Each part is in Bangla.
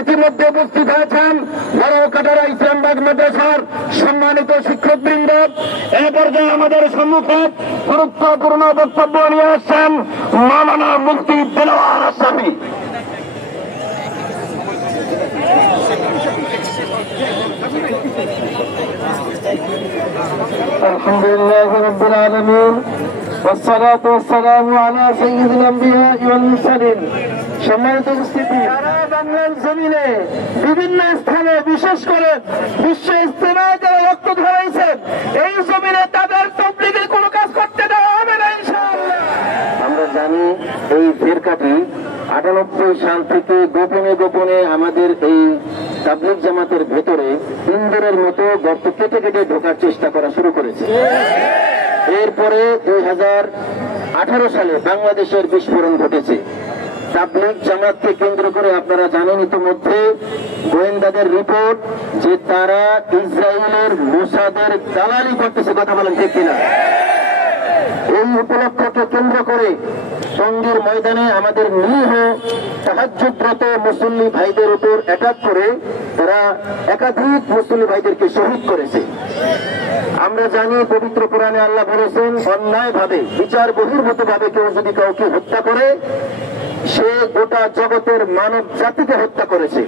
ইতিমধ্যে উপস্থিত হয়েছেন বড়কাটারা ইসলামবাগ মাদ্রাসার সম্মানিত শিক্ষকবৃন্দ। এ পর্যায়ে আমাদের সম্মুখে গুরুত্বপূর্ণ বক্তব্য নিয়ে আসছেন মাওলানা মুফতি দেলোয়ার আসামি। আলহামদুলিল্লাহ রাব্বিল আলামিন والصلاة والسلام على سيد الأنبياء والمرسلين। সম্মানিত উপস্থিতি, সারা বাংলার জমিনে বিভিন্ন স্থানে বিশেষ করে বিশ্ব ইজতেমায় যারা রক্ত ধরাইছেন, এই জমিনে তাদের তাবলীগের কোনো কাজ করতে দেওয়া হবে না ইনশাআল্লাহ। আমরা জানি এই ফিরকাটি 98 সাল থেকে গোপনে গোপনে আমাদের এই তাবলীগ জামাতের ভেতরে ইন্দুরের মতো গর্ত কেটে কেটে ঢোকার চেষ্টা করা শুরু করেছে। এরপরে 2018 সালে বাংলাদেশের বিস্ফোরণ ঘটেছে। তাবলীগ জামাতকে কেন্দ্র করে আপনারা জানেন ইতিমধ্যে গোয়েন্দাদের রিপোর্ট যে তারা ইসরায়েলের মোসাদের দালালি করতেছে। কথা বলেন ঠিক কিনা? এই উপলক্ষকে কেন্দ্র করে টঙ্গীর ময়দানে আমাদের নিরীহ তাহাজ্জুদরত মুসল্লি ভাইদের উপর অ্যাটাক করে তারা একাধিক মুসল্লি ভাইদেরকে শহীদ করেছে। আমরা জানি পবিত্র কোরআনে আল্লাহ বলেছেন, অন্যায় ভাবে বিচার বহির্ভূত ভাবে কেউ যদি কাউকে হত্যা করে সে গোটা জগতের মানব জাতিকে হত্যা করেছে।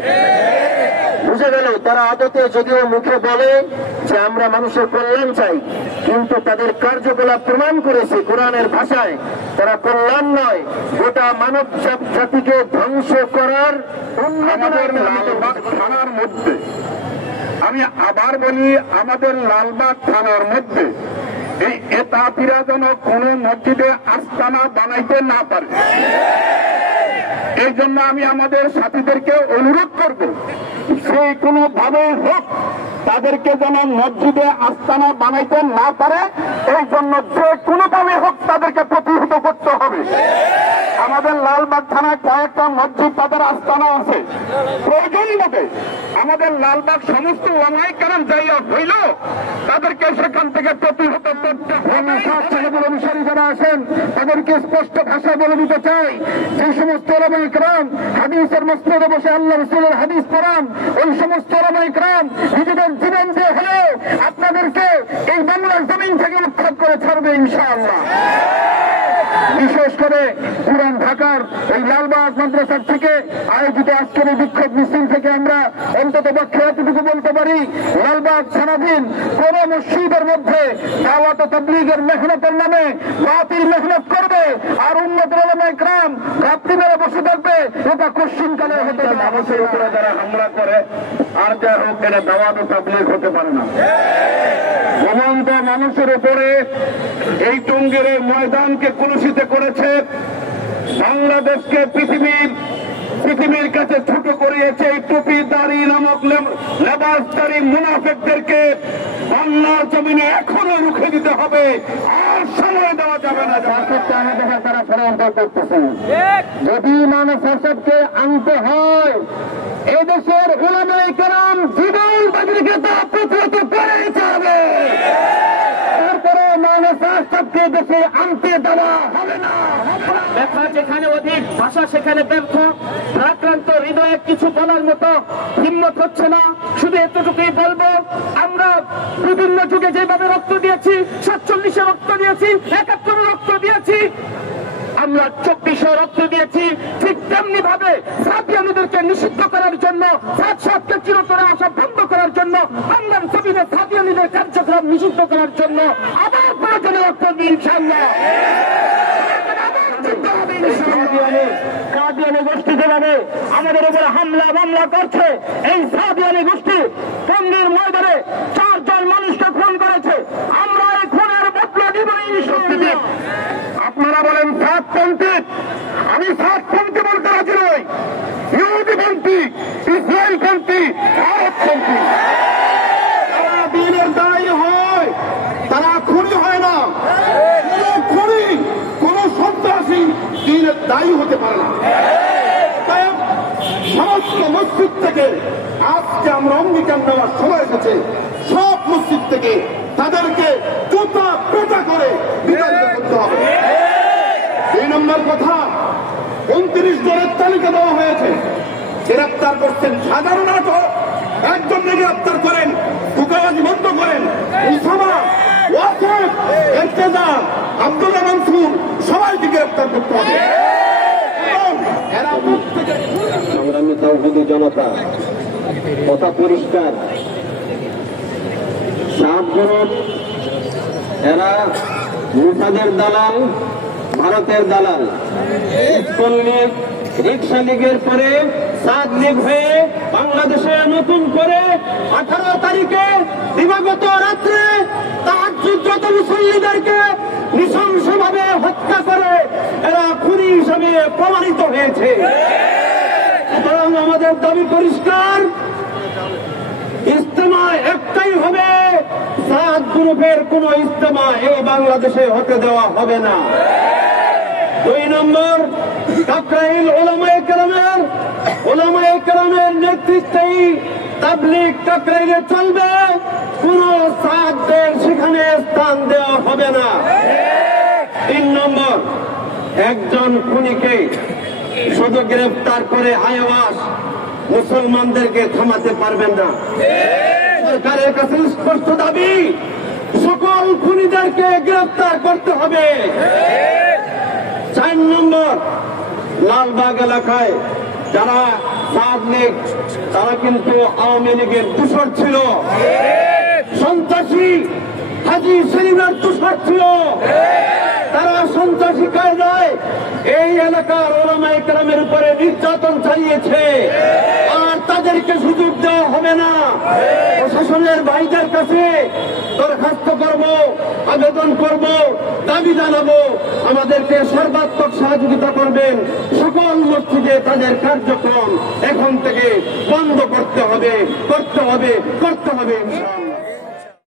বুঝে গেল তারা আদতে যদিও মুখে বলে যে আমরা মানুষের কল্যাণ চাই, কিন্তু তাদের কার্যকলাপ প্রমাণ করেছে কোরআনের ভাষায় তারা কল্যাণ নয়, গোটা মানব জাতিকে ধ্বংস করার থানার মধ্যে। আমি আবার বলি, আমাদের লালবাগ থানার মধ্যে এই এতাপিরা যেন কোন মসজিদে আস্তানা বানাইতে না পারে, এই জন্য আমি আমাদের সাথীদেরকে অনুরোধ করব, সেই কোনো ভাবে হোক তাদেরকে যেন মসজিদে আস্তানা বানাইতে না পারে, এই জন্য যে কোনোভাবে হোক তাদেরকে প্রতিহত করতে হবে। আমাদের লালবাগ থানায় কয়েকটা মসজিদ তাদের আস্তানা আছে, প্রয়োজন মতে আমাদের লালবাগ সমস্ত ওলামায়ে কেরাম যাইয়া হইল তাদেরকে সেখান থেকে প্রতিহত করতে হবে। অনুসারী যারা আছেন তাদেরকে স্পষ্ট ভাষায় বলে দিতে চাই, যে সমস্ত ওলামায়ে কেরাম হাদিসের মসজিদে বসে আল্লাহ রাসূলের হাদিস পড়ান, ওই সমস্ত ওলামায়ে কেরাম নিজেদের জীবন দিয়ে হলেও আপনাদেরকে এই বাংলার জমিন থেকে উৎখাত করে ছাড়বে ইনশাআল্লাহ। বিশেষ করে পুরান ঢাকার এই লালবাগ মাদ্রাসার থেকে আয়োজিত আজকের এই বিক্ষোভ মিছিল থেকে আমরা অন্তত পক্ষে এতটুকু বলতে পারি, লালবাগ থানাধীন কোন মসজিদের মধ্যে দাওয়াত তাবলীগের মেহনতের নামে বাতিল মেহনত করবে আর উম্মত ওলামায়ে কেরাম রাত্রি বেলা বসে থাকবে, এটা কোশ্চিনকালে হতে পারে। মানুষের উপরে যারা হামলা করে আর যা হোক, এটা দাওয়াত তাবলীগ হতে পারে না। ঘুমন্ত মানুষের উপরে এই টঙ্গীর এই ময়দানকে কলুষিত করেছে, বাংলাদেশকে পৃথিবীর কাছে ছোট করিয়েছে। এই টুপি দাড়ি নামক লেবাসদারি মুনাফিকদেরকে বাংলার জমিনে এখনো রুখে দিতে হবে, আর সময় দেওয়া যাবে না। তারা ষড়যন্ত্র করতেছে, যদি ইমাম ফসদকে আনতে হয় এদেশের উলামায়ে কেরাম জীবন তাদেরকে তা প্রতিহত করেই ছাড়বে। তারপরে ইমাম ফসদকে দেশে আনতে দেওয়া হবে না। ব্যথা যেখানে অধিক, ভাষা সেখানে ব্যর্থ, আক্রান্ত হৃদয়ে কিছু বলার মতো হিম্মত হচ্ছে না। শুধু এতটুকুই বলবো, আমরা বিভিন্ন যুগে যেভাবে রক্ত দিয়েছি, 47-এ রক্ত দিয়েছি, 71-এ রক্ত দিয়েছি, আমরা 24-এ রক্ত দিয়েছি, ঠিক তেমনি ভাবে সাদিয়ানীদেরকে নিষিদ্ধ করার জন্য, সাতকে চিরতরে আসা বন্ধ করার জন্য, বাংলার জমিনে সাদিয়ানীদের কার্যক্রম নিষিদ্ধ করার জন্য আবার প্রয়োজনে রক্ত দিই ইনশাআল্লাহ। সাদিয়ানী গোষ্ঠী যেভাবে আমাদের উপরে হামলা মামলা করছে, এই সাদিয়ানী গোষ্ঠী টঙ্গীর ময়দানে 4 জন মানুষকে খুন করেছে, আমরা এই খুনের বদলা দিব ইনশাআল্লাহ। আপনারা বলেন সাতপন্থী, আমি সাতপন্থী বলতে রাজি নই, ইহুদিপন্থী, ইসরায়েলপন্থী, ভারতপন্থী। তারা দিনের দায়ী হয়, তারা খুনি হয় না। কোন খুনি, কোন সন্ত্রাসী দিনের দায়ী হতে পারে না। সমস্ত মসজিদ থেকে আজকে আমরা অঙ্গীকার নেওয়ার সময় এসেছে, সব মসজিদ থেকে তাদেরকে জুতা পেটা করে বিতাড়িত করতে হবে। 2 নম্বর কথা, 29 জনের তালিকা দেওয়া হয়েছে, গ্রেপ্তার করছেন সাধারণ আটক, একজনকে গ্রেপ্তার করেন, ধোঁকাবাজি বন্ধ করেন, উসামা, ওয়াসিফ, ইরতেজাজ, আব্দুল্লাহ মনসুর সবাইকে গ্রেপ্তার করতে হবে। সংগ্রামী তাওহীদি জনতা, কথা পরিষ্কার, 7 গ্রুপ, এরা মুসাদের দালাল, ভারতের দালাল। ইসকন লীগ, রিকশা লীগের পরে 7 লীগ হয়ে বাংলাদেশে নতুন করে 18 তারিখে দিবাগত রাত্রে তাহাজ্জুদরত মুসল্লিদেরকে নৃশংসভাবে হত্যা করে এরা খুনি হিসাবে প্রমাণিত হয়েছে। সুতরাং আমাদের দাবি পরিষ্কার, ইজতেমা একটাই হবে, 7 গ্রুপের কোন ইজতেমা এই বাংলাদেশে হতে দেওয়া হবে না। 2 নম্বর, কাকরাইল ওলামায়ে কেরামের নেতৃত্বেই তাবলীগ কাকরাইলে চলবে, কোন সাদদের সেখানে স্থান দেওয়া হবে না। 3 নম্বর, একজন খুনিকে শুধু গ্রেফতার করে আইওয়াস মুসলমানদেরকে থামাতে পারবেন না। সরকারের কাছে স্পষ্ট দাবি, সকল খুনিদেরকে গ্রেফতার করতে হবে। 4 নম্বর, লালবাগ এলাকায় যারা 7 লীগ, তারা কিন্তু আওয়ামী লীগের দূষর ছিল, সন্ত্রাসী হাজী সেলিমের দূষর ছিল, তারা সন্ত্রাসী কায়দায় এই এলাকার ওলামায়ে কেরামের উপরে নির্যাতন চালিয়েছে, আর তাদেরকে সুযোগ দেওয়া হবে না। প্রশাসনের ভাইদের কাছে দরখাস্ত করব, আবেদন করব, দাবি জানাবো, আমাদেরকে সর্বাত্মক সহযোগিতা করবেন। সকল মসজিদে তাদের কার্যক্রম এখন থেকে বন্ধ করতে হবে।